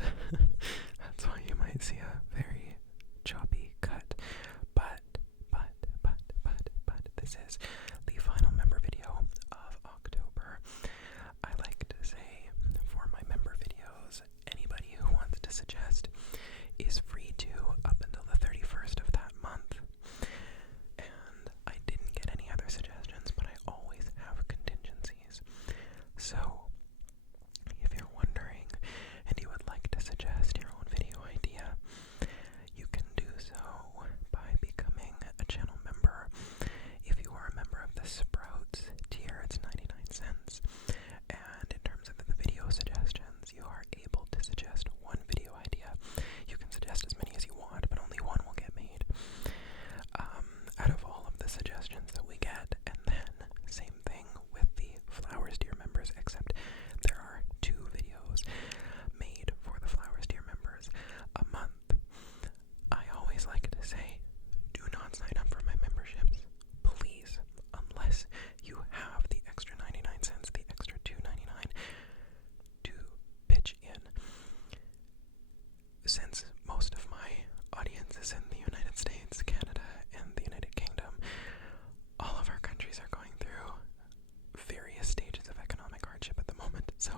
podcast. That's why you might see a very choppy cut. But, this is the final member video of October. I like to say for my member videos, anybody who wants to suggest is free to up until the 31st of that month. And I didn't get any other suggestions, but I always have contingencies. So, if you're wondering and you would like to suggest your own video idea, you can do so by becoming a channel member. If you are a member of the Sprouts tier, it's 99 cents. And in terms of the video suggestions, you are able to suggest one video idea. You can suggest as many as you want, but only one will get made out of all of the suggestions that we get. And then, same thing with the Flowers tier members, except there are 2 videos made for the Flowers tier members a month. I always like to say, do not sign up for my memberships, please, unless you have the extra 99 cents, the extra $2.99 to pitch in. Since most of my audience is in the United States, Canada, and the United Kingdom, all of our countries are going through various stages of economic hardship at the moment, so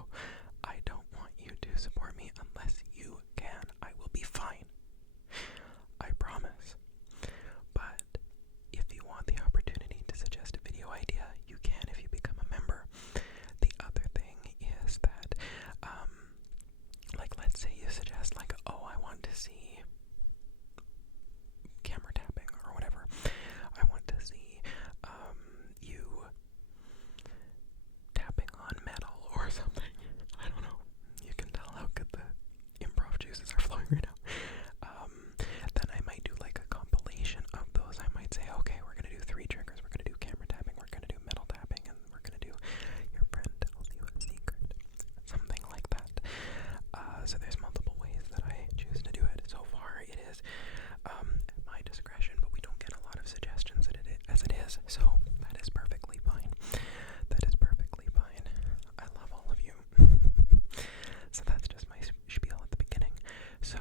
I don't want you to support me unless you can. I will be fine. I promise. But if you want the opportunity to suggest a video idea, you can if you become a member. The other thing is that, like, let's say you suggest, like, oh, I want to see camera tapping or whatever. I want to see you tapping on metal or something. I don't know. You can tell how good the improv juices are flowing right now. Then I might do like a compilation of those. I might say, okay, we're going to do 3 triggers. We're going to do camera tapping, we're going to do metal tapping, and we're going to do your friend tells you a secret. Something like that. So there's multiple ways that I choose to do it. So far it is at my discretion, but we don't get a lot of suggestions as it is. So that is perfectly fine. That is perfectly fine. I love all of you. So that's just my spiel at the beginning. So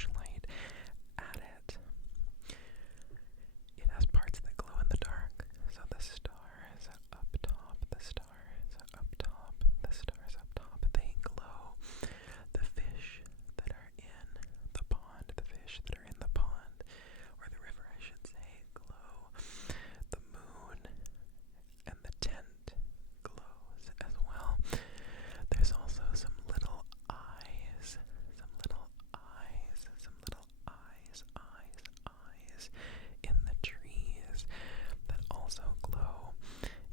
flashlight at it, it has parts that glow in the dark. So the stars up top, the stars up top, the stars up top, they glow. The fish that are in the pond, the fish that are in the pond, or the river I should say, glow. The moon and the tent glows as well. There's also some little eyes, eyes in the trees that also glow.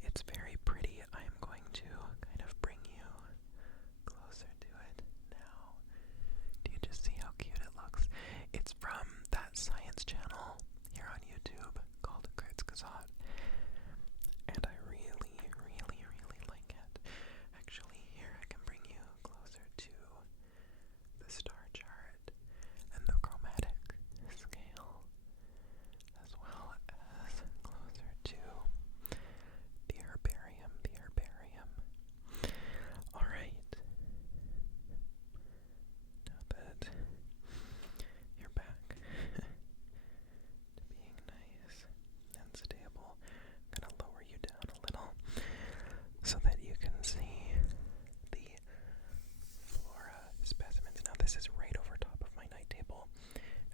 It's very pretty. I am going to kind of bring you closer to it now. Do you just see how cute it looks? It's from that science channel here on YouTube called Eclectic, and I really, really, really like it. Actually, here I can bring you closer to the star chart and the chromatic scale, as well as closer to the herbarium, Alright, now that you're back to being nice and stable, I'm going to lower you down a little so that you can see the flora specimens. Now this is right over top of my night table.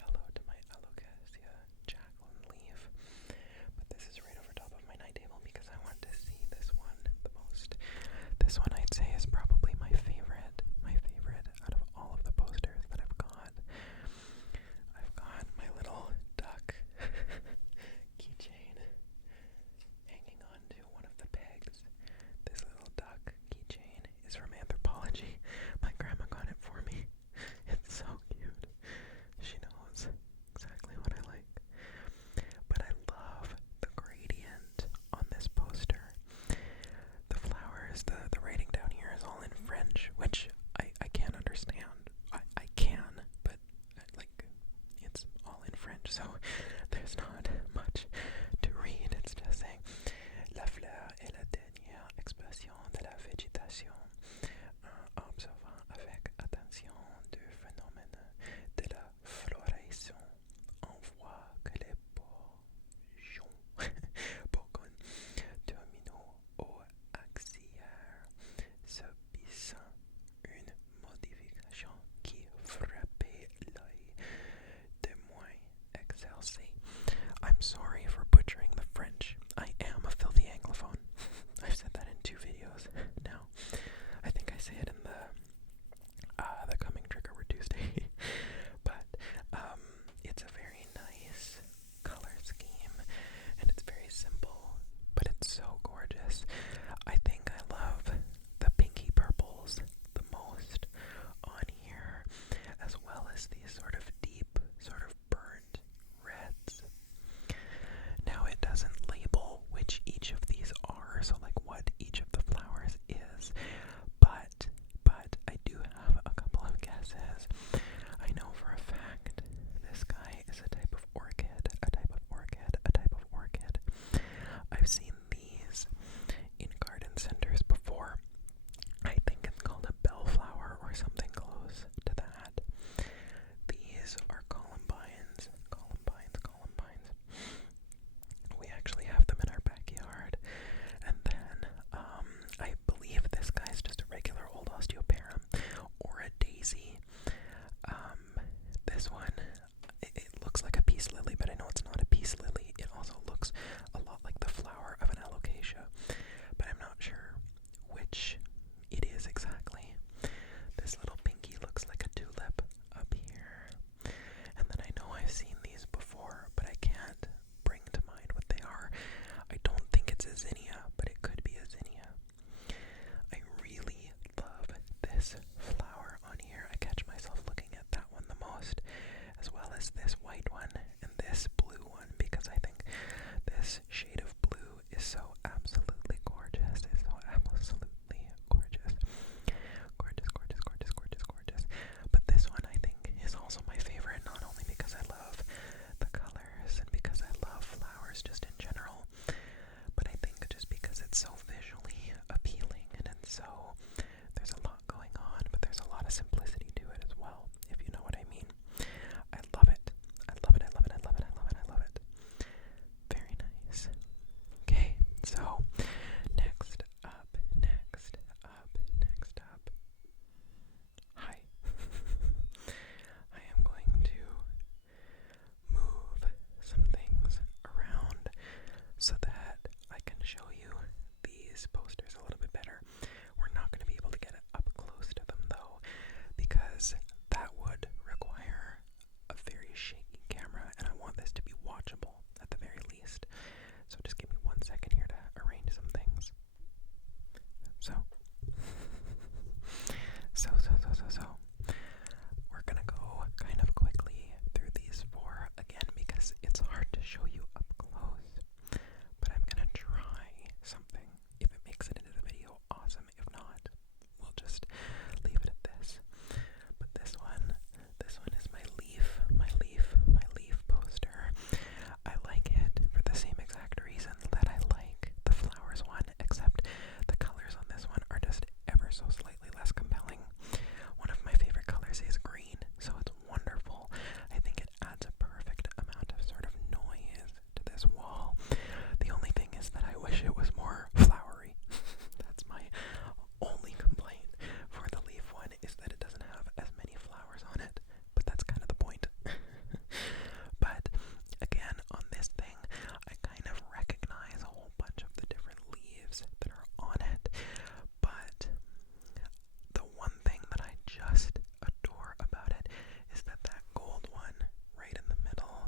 Hello to my alocasia Jacqueline leaf. But this is right over top of my night table because I want to see this one the most. This one I'd say is probably my favorite out of all of the posters that I've got. I've got my little duck keychain hanging on to one of the pegs. This little duck keychain is from Anthropology. My grandma got it for me. It's so cute. She knows exactly what I like. But I love the gradient on this poster. The flowers, the writing down here is all in French, which I can't understand. I can, but like it's all in French, so there's not much to read. It's just saying la fleur est la dernière expression de la végétation, observant avec attention le phénomène de la floraison. On voit que les bourgeons terminaux ou axillaires subissent une modification qui frappait l'œil de moins exercé. I'm sorry for butchering the French. I am a filthy Anglophone. I've said that in 2 videos now. I think I say it in the coming trigger word Tuesday. But it's a very nice color scheme, and it's very simple, but it's so gorgeous. I think I love the pinky purples the most on here, as well as these sort of deep, sort of burnt reds. Now it doesn't label which each of these are, so like what each of the flowers is, but I do have a couple of guesses. I know for a fact this guy is a type of orchid. I've seen these in garden centers before. I think it's called a bellflower or something close to that. These are columbines. We actually have them in our backyard. And then I believe this guy's just a regular old osteoparum or a daisy. This one, it looks like a peace lily, but I know it's not a peace lily. It also looks a lot like the flower of an alocasia, but I'm not sure which it is exactly. This little pinky looks like a tulip up here. And then I know I've seen these before, but I can't bring to mind what they are. I don't think it's a zinnia, but it could be a zinnia. I really love this flower on here. I catch myself looking at that one the most, as well as this white one and this blue one, because I think this shade of blue is so absolutely gorgeous. It's so absolutely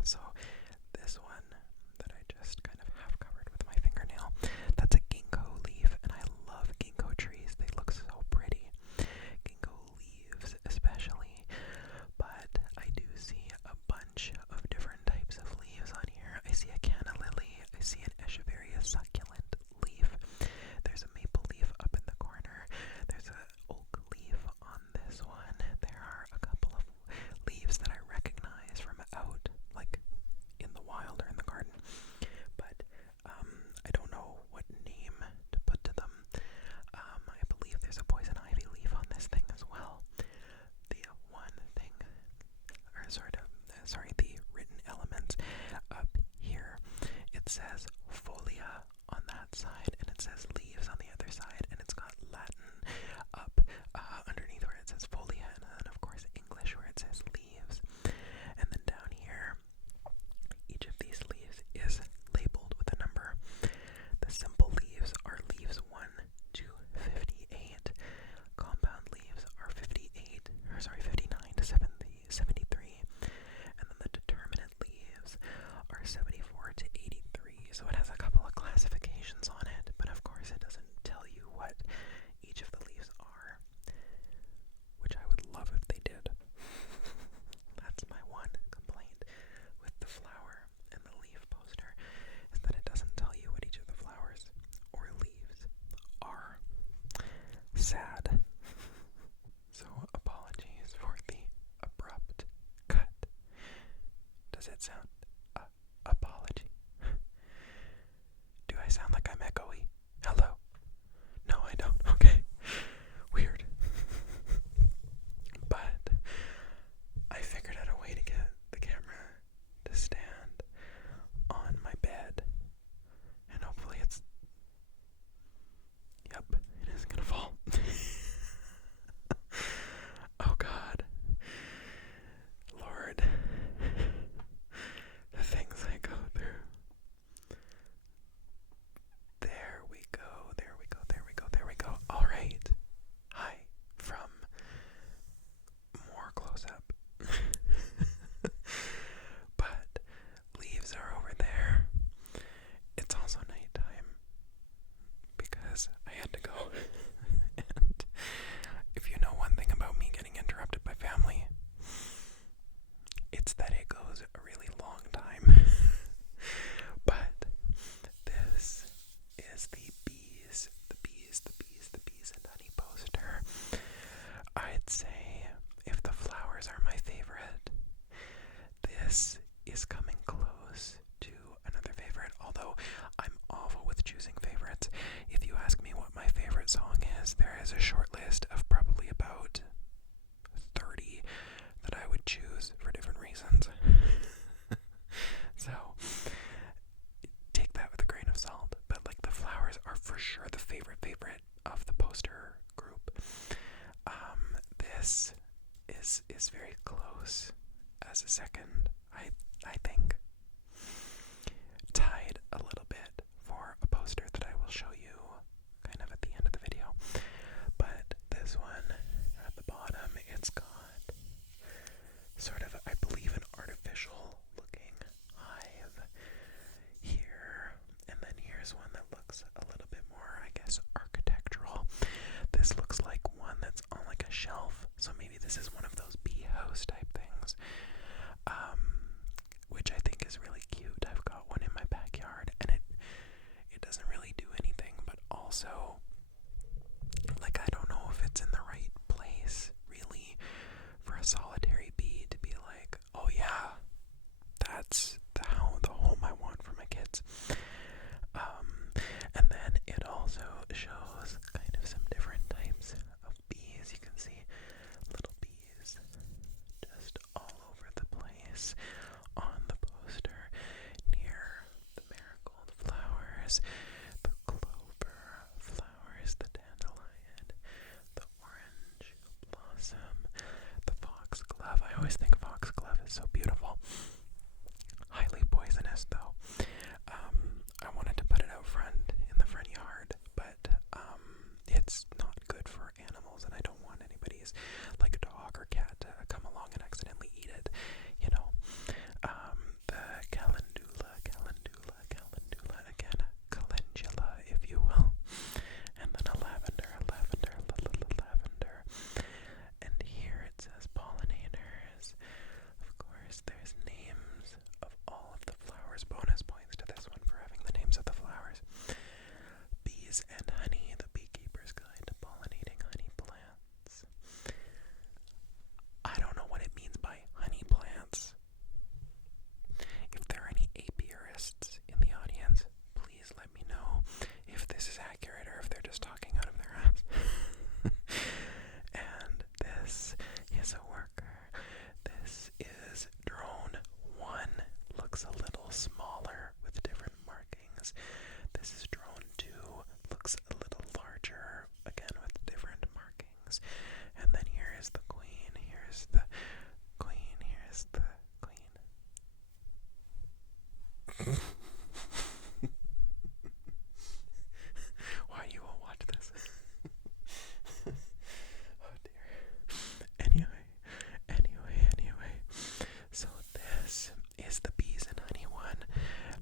So this one that I just kind of half covered with my fingernail, that's a ginkgo leaf, and I love ginkgo trees. They look so pretty. Ginkgo leaves especially. But I do see a bunch of different types of leaves on here. I see a canna lily. I see an echeveria succulent leaf. There's a maple leaf up in the corner. There's an oak leaf on this one. There are a couple of leaves that I recognize from out, like in the wild or in the garden. But I don't know what name to put to them. I believe there's a poison ivy leaf on this thing as well. The one thing, or the written elements up here, it says folia on that side, and it says leaves on the other side, and it's got Latin up underneath where it says folia, and then of course English where it says leaves. And then down here, each of these leaves is labeled with a number. The simple leaves are leaves 1 to 58. Compound leaves are 59 to 73. And then the determinate leaves are 74 to 83. So it has a couple of classifications on it, but of course it doesn't tell you what each of the leaves are, which I would love if they did. That's my one complaint with the flower and the leaf poster, is that it doesn't tell you what each of the flowers or leaves are. Sad. So apologies for the abrupt cut. Does it sound apology? Do I sound like I'm echoey? Hello? No, I don't. Okay. Weird. But I figured out a way to get the camera to stand on my bed. And hopefully it's... Yep, it is gonna fall. Oh God. Lord. The things I go through. There we go. Alright. Hi. From more close up. But leaves are over there. It's also nighttime because I had to go. And if you know one thing about me getting interrupted by family, it's that it goes a really long time. But this is the bees and honey poster. I'd say if the flowers are my favorite, this is coming close to another favorite, although I'm awful with choosing favorites. If you ask me what my favorite song is, there is a short list of probably about 30 that I would choose for different reasons. So take that with a grain of salt, but like the flowers are for sure the favorite of the poster group. This is very close as a second, I think. Tied a little bit for a poster that I will show you kind of at the end of the video. But this one at the bottom, it's got sort of, I believe, an artificial looking hive here. And then here's one that looks a little bit more, I guess, architectural. This looks like one that's on like a shelf. So maybe this is one of those bee house type things. Which I think is really cute. I've got one in my backyard, and it doesn't really do anything, but also, like, I don't know if it's in the right place, really, for a solitary bee to be like, oh yeah, that's the home I want for my kids. And then it also shows kind of some different types of bees. You can see little bees just all over the place on the poster, near the marigold flowers, the clover flowers, the dandelion, the orange blossom, the foxglove. I always think foxglove is so beautiful. Highly poisonous though. I wanted to put it out front in the front yard, but it's not good for animals, and I don't want anybody's like dog or cat to come along and accidentally eat it. You know, the looks a little smaller with different markings. This is drone 2, looks a little larger, again with different markings. And then here is the queen, here's the queen, here's the queen. Why you won't watch this? Oh dear. Anyway. So this is the bees and honey one.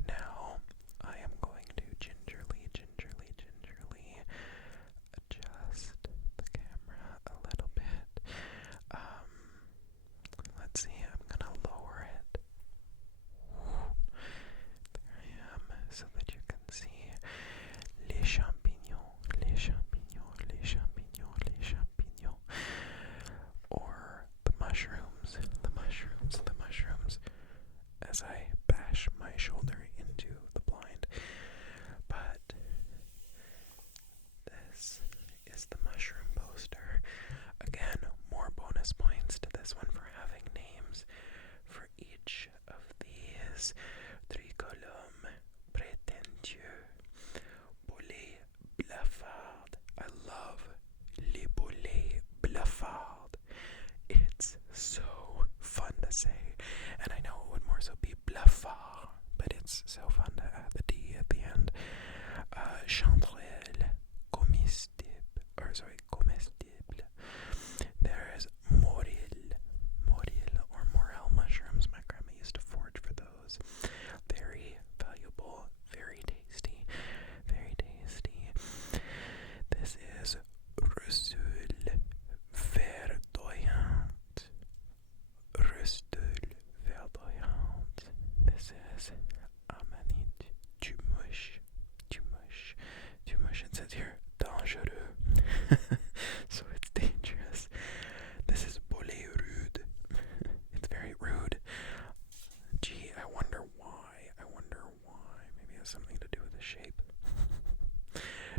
Now I am going to gingerly adjust the camera a little bit. Let's see, I'm gonna lower it. There I am, so that you can see les champignons, les champignons, les champignons, les champignons, or the mushrooms, the mushrooms, the mushrooms, as I bash my shoulder into the blind. But this is the mushroom poster. Again, more bonus points to this one for having names for each of these. Tricolum, prétentieux, boulet blafard. I love les boulets blafard. It's so fun to say, and I know it would more so be blafard, but it's so fun to add the D at the end. Chanterelle, comestible. There's morel or morel mushrooms. My grandma used to forage for those. Very valuable, very tasty, very tasty. This is Russul verdoyant. This is Amanite Tumush. It says here, dangereux. So it's dangerous. This is Bolet rude. It's very rude. Gee, I wonder why. Maybe it has something to do with the shape.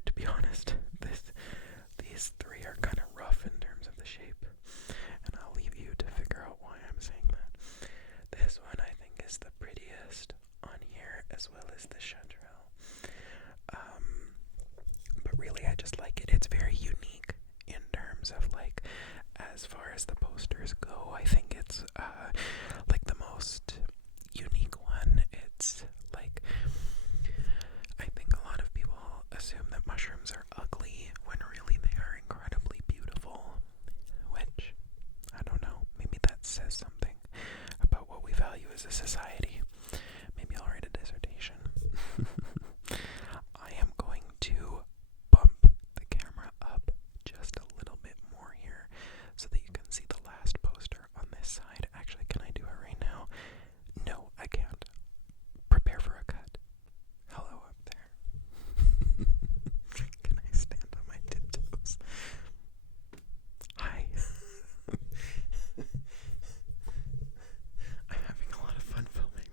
To be honest, these three are kind of rough in terms of the shape, and I'll leave you to figure out why I'm saying that. This one I think is the prettiest on here, as well as the chanterelle. But really, I just like it. It's very unique in terms of, like, as far as the posters go. I think it's like the most unique one. It's like, I think a lot of people assume that mushrooms are ugly when really they are incredibly beautiful, which, I don't know, maybe that says something about what we value as a society. Maybe I'll write a dissertation. I am going to bump the camera up just a little bit more here so that you can see the last poster on this side. Actually, can I do it right now? No, I can't. Prepare for a cut. Hello up there. Can I stand on my tiptoes? Hi. I'm having a lot of fun filming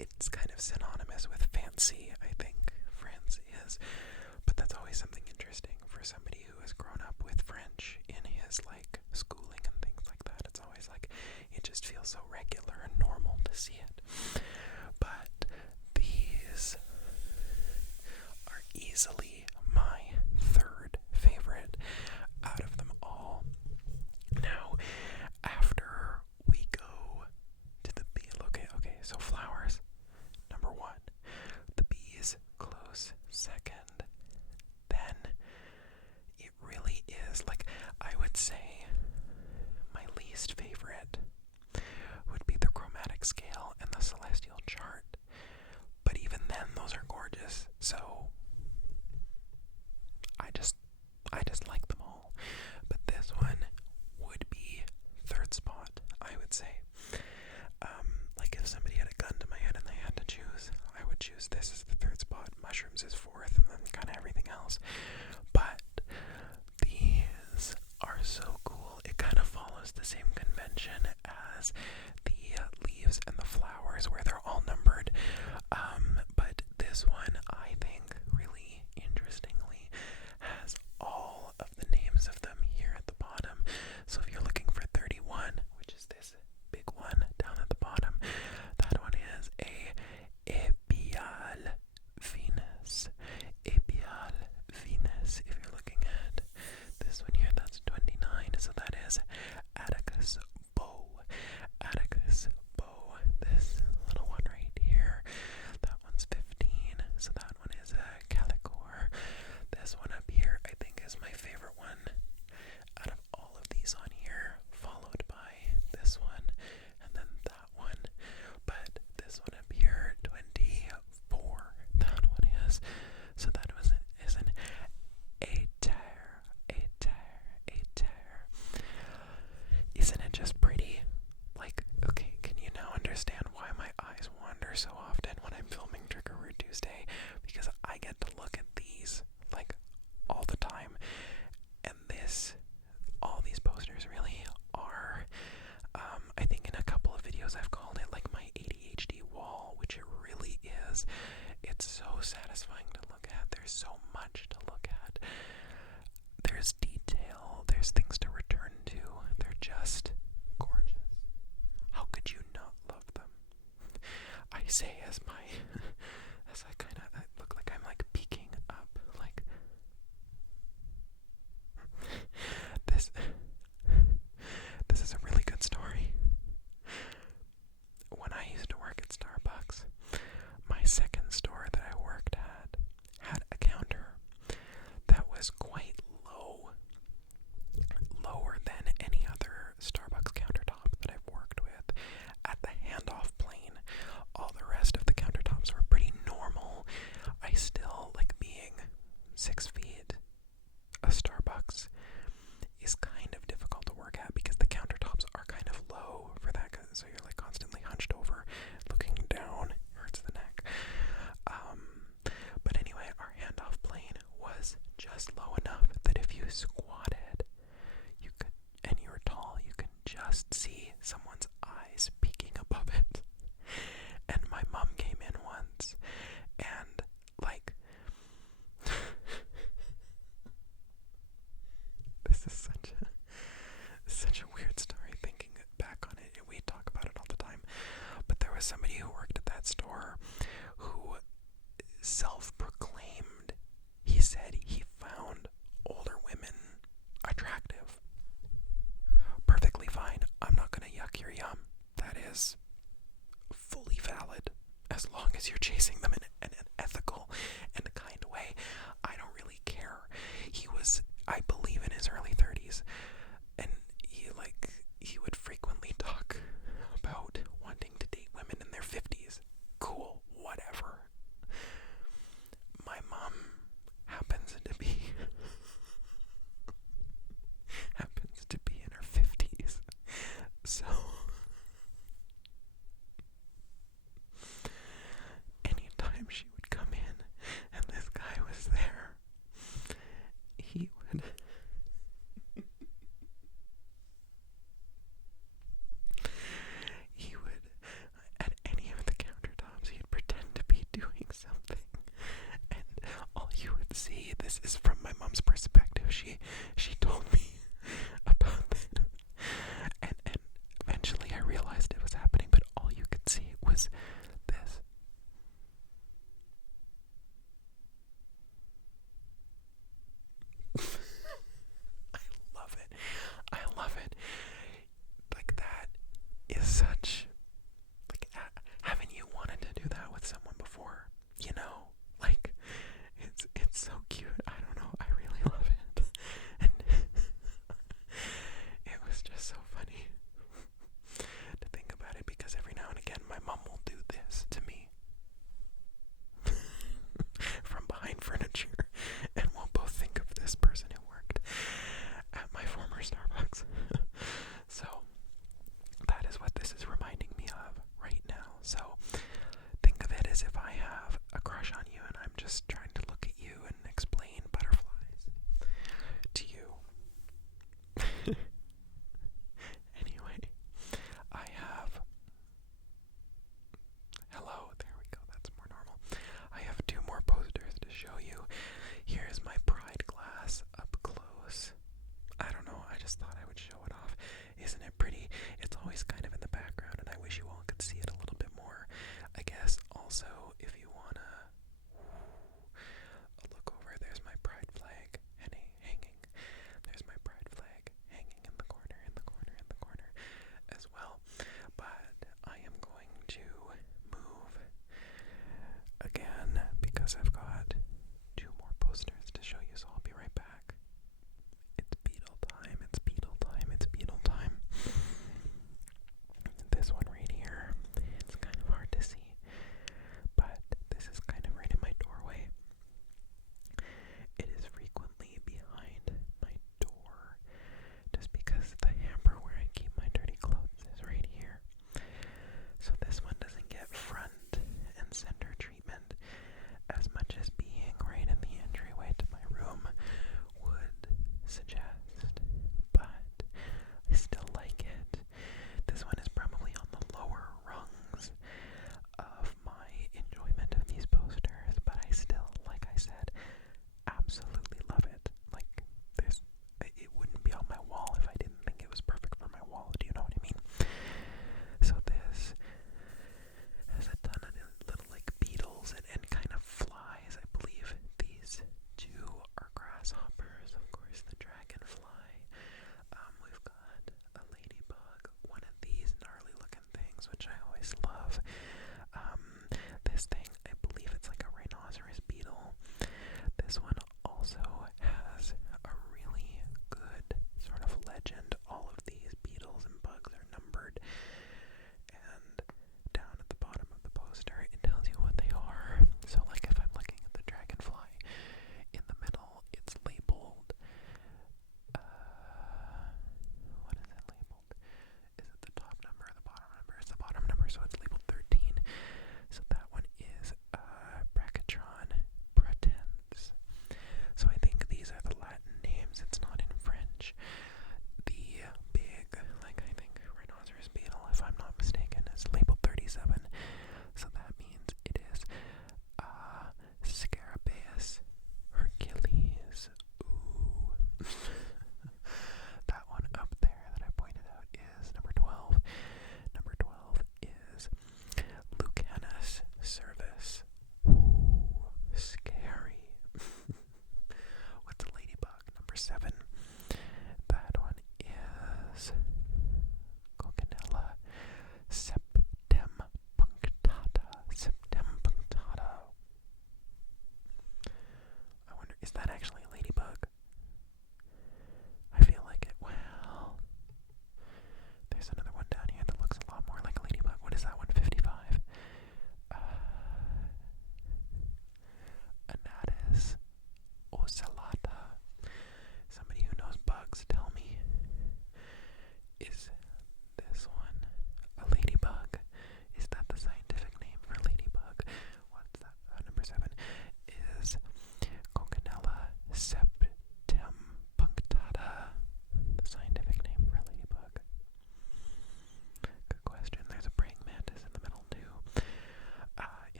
it's kind of synonymous with fancy, I think, France is. But that's always something interesting for somebody who has grown up with French in his, like, schooling and things like that. It's always like, it just feels so regular and normal to see it. But these are easily my third favorite out of them all. Now, after we go to the bee, okay, so flowers, number one, the bees close second, then it really is, like, I would say my least favorite would be the chromatic scale and the celestial chart, but even then those are gorgeous, so I just like them all. But this one would be third spot, I would say. Like if somebody had a gun to my head and they had to choose, I would choose this as the third spot, mushrooms is fourth, and then kind of everything else. But these are so cool. It kind of follows the same convention as the leaves and the flowers, where they're all numbered. But this one, I think, really interestingly, has all of the names of them here at the bottom. So if you're looking for 31, which is this big one down at the bottom, that one is a Epial Venus. Epial Venus. If you're looking at this one here, that's 29. So that is Atticus bow. Atticus bow. This little one right here, that one's 15. So that one is a Calicor. This one up here, I think, is my favorite one out of all of these on here, followed by this one and then that one. But this one up here, 24, that one is. So that is an Ater. Isn't it just pretty? Like, okay, can you now understand why my eyes wander so often when I'm filming Trigger Word Tuesday? Because I get to look at these, like, all the time. And all these posters really are, I think in a couple of videos I've called it like my ADHD wall, which it really is. It's so satisfying to look at. There's so much to look at. There's detail. There's things to return to. They're just gorgeous. How could you not love them? I say as I look like I'm like peeking up, like this is a really good story. When I used to work at Starbucks, my second store that I worked at had a counter that was quite lower than any other Starbucks countertop that I've worked with. At the handoff plane, all the rest of the countertops were pretty normal. I still like being 6 feet. A Starbucks is kind of difficult to work at because the countertops are kind of low for that, so you're like constantly hunched over, looking down, hurts the neck. But anyway, our handoff plane was just low enough that if you squatted, and you were tall, you could just see someone's eyes peeking above it. And my mom came in once, and like, this is such a weird story thinking back on it. We talk about it all the time. But there was somebody who worked at that store who self-proclaimed, he said he found older women attractive. Perfectly fine. I'm not gonna yuck your yum. That is fully valid as long as you're chasing them in an ethical and kind way. I don't really care. He was, I believe, in his early 30s, and he would frequently talk about wanting to date women in their 50s. Cool, whatever. My mom happens to be in her 50s. So anytime she would come in and this guy was there, he would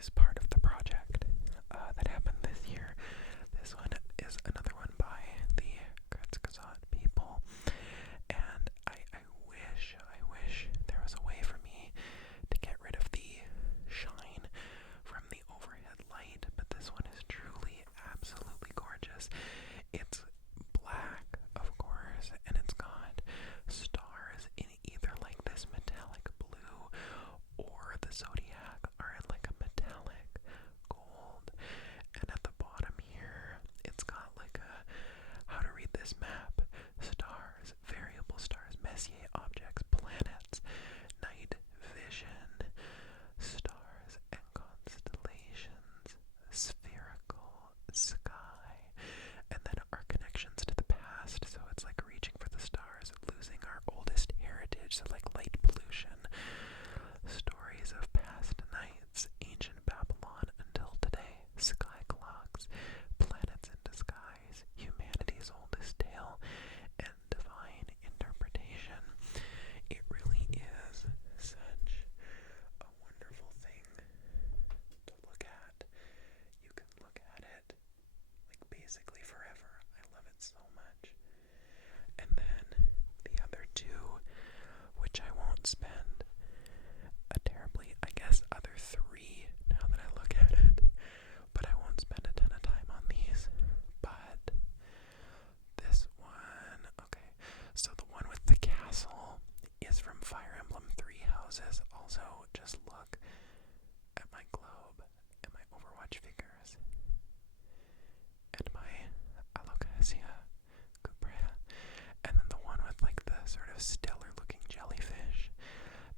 is part of the project that happened this year. This one is another one by the people, and I wish there was a way for me to get rid of the shine from the overhead light, but this one is truly absolutely gorgeous. It's black, of course, and it's got stars in either like this metallic blue or the zodiac are in like a metallic gold. And at the bottom here, it's got like a, how to read this map, stars, variable stars, Messier objects, planets, night vision, stars and constellations, spherical sky, and then our connections to the past. So it's like reaching for the stars, losing our oldest heritage, so like light pollution, stories of past nights, ancient Babylon until today, sky clocks, planets in disguise, humanity's oldest tale, and divine interpretation. It really is such a wonderful thing to look at. You can look at it like basically forever. I love it so much. And then the other two, which I won't spend a terribly, I guess, other three now that I look at it, but I won't spend a ton of time on these. But this one, okay, so the one with the castle is from Fire Emblem Three Houses. Also, just look at my globe and my Overwatch figures and my Alocasia Cuprea, and then the one with like the sort of stellar looking jellyfish,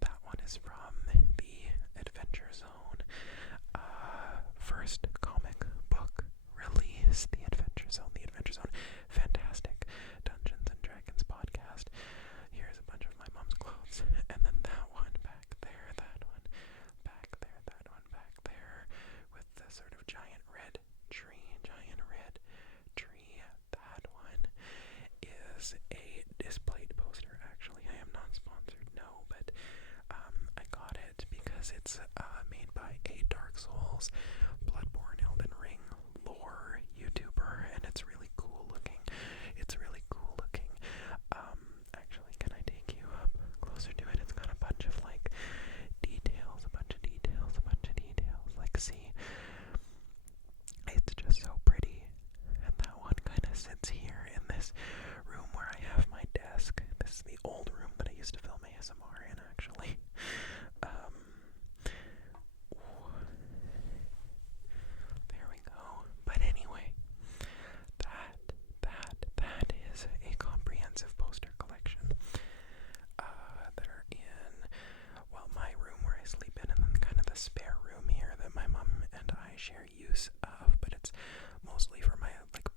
that one is from the Adventure Zone first comic book release, The Adventure Zone. The Adventure Zone, fantastic Dungeons and Dragons podcast. Here's a bunch of my mom's clothes, and then that one back there, that one back there, that one back there, with the sort of giant red tree. That one is a displayed poster. Actually, I am not sponsored, no, but I got it because it's made by a Dark Souls, Bloodborne, Elden Ring lore YouTuber, and it's really cool looking. Actually, can I take you up closer to it? It's got a bunch of like details, like see, it's just so pretty. And that one kind of sits here in this room where I have my desk. This is the old room that I used to film ASMR in, actually. There we go. But anyway, that is a comprehensive poster collection that are in, well, my room where I sleep in, and then kind of the spare room here that my mom and I share use of, but it's mostly for my like